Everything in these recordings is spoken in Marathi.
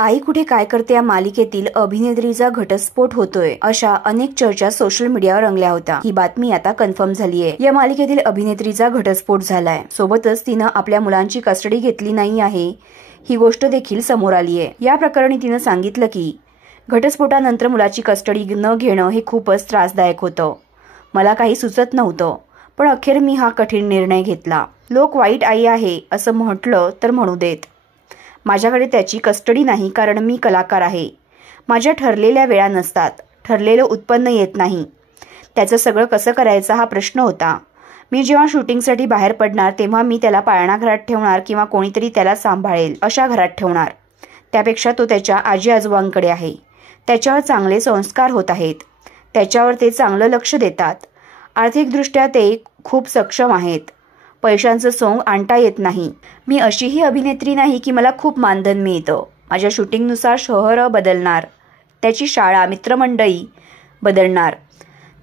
आई कुठे काय करते या मालिकेतील अभिनेत्रीचा घटस्फोट होतोय अशा अनेक चर्चा सोशल मीडियावर रंगल्या होत्या। ही बातमी आता कन्फर्म झालीय। या मालिकेतील अभिनेत्रीचा घटस्फोट झालाय। सोबतच तिनं आपल्या मुलांची कस्टडी घेतली नाही आहे ही गोष्ट देखील समोर आली आहे। या प्रकरणी तिनं सांगितलं की घटस्फोटानंतर मुलाची कस्टडी न घेणं हे खूपच त्रासदायक होतं। मला काही सुचत नव्हतं, पण अखेर मी हा कठीण निर्णय घेतला। लोक वाईट आई आहे असं म्हटलं तर म्हणू देत। माझ्याकडे त्याची कस्टडी नाही, कारण मी कलाकार आहे। माझ्या ठरलेल्या वेळा नसतात, ठरलेलं उत्पन्न येत नाही। त्याचं सगळं कसं करायचं हा प्रश्न होता। मी जेव्हा शूटिंगसाठी बाहेर पडणार तेव्हा मी त्याला पाळणा घरात ठेवणार किंवा कोणीतरी त्याला सांभाळेल अशा घरात ठेवणार। त्यापेक्षा तो त्याच्या आजी आजोबांकडे आहे। त्याच्यावर चांगले संस्कार होत आहेत। त्याच्यावर ते चांगलं लक्ष देतात। आर्थिकदृष्ट्या ते खूप सक्षम आहेत। पैशांचं सोंग आणता येत नाही। मी अशीही अभिनेत्री नाही की मला खूप मानधन मिळतं। माझ्या शूटिंगनुसार शहर बदलणार, त्याची शाळा, मित्रमंडळी बदलणार।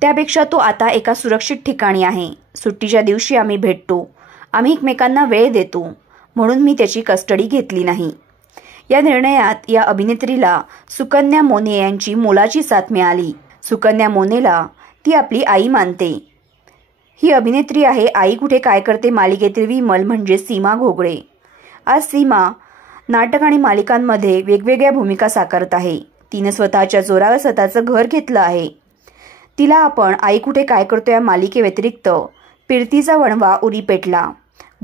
त्यापेक्षा तो आता एका सुरक्षित ठिकाणी आहे। सुट्टीच्या दिवशी आम्ही भेटतो, आम्ही एकमेकांना वेळ देतो, म्हणून मी त्याची कस्टडी घेतली नाही। या निर्णयात या अभिनेत्रीला सुकन्या मोने यांची मोलाची साथ मिळाली। सुकन्या मोनेला ती आपली आई मानते। ही अभिनेत्री आहे आई कुठे काय करते मालिकेतील विमल म्हणजे सीमा घोगडे। आज सीमा नाटक आणि मालिकांमध्ये वेगवेगळ्या भूमिका साकारत आहे। तिने स्वतःच्या जोरावर स्वतःचं घर घेतलं आहे। तिला आपण आई कुठे काय करतो या मालिकेव्यतिरिक्त पिरतीचा वणवा, उरी पेटला,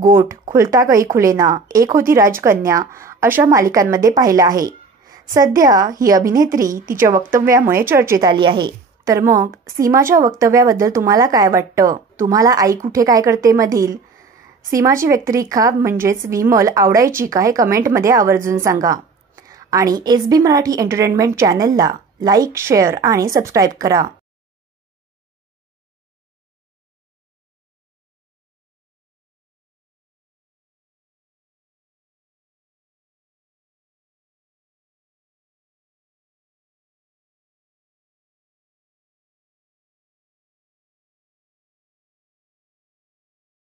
गोठ, खुलता कळी खुलेना, एक होती राजकन्या अशा मालिकांमध्ये पाहिलं आहे। सध्या ही अभिनेत्री तिच्या वक्तव्यामुळे चर्चेत आली आहे। तर मग सीमाच्या वक्तव्याबद्दल तुम्हाला काय वाटतं? तुम्हाला आई कुठे काय करते मधील सीमाची व्यक्तिरेखा म्हणजेच विमल आवडायची का हे कमेंटमध्ये आवर्जून सांगा। आणि SB मराठी एंटरटेनमेंट चॅनलला लाईक, शेअर आणि सबस्क्राईब करा।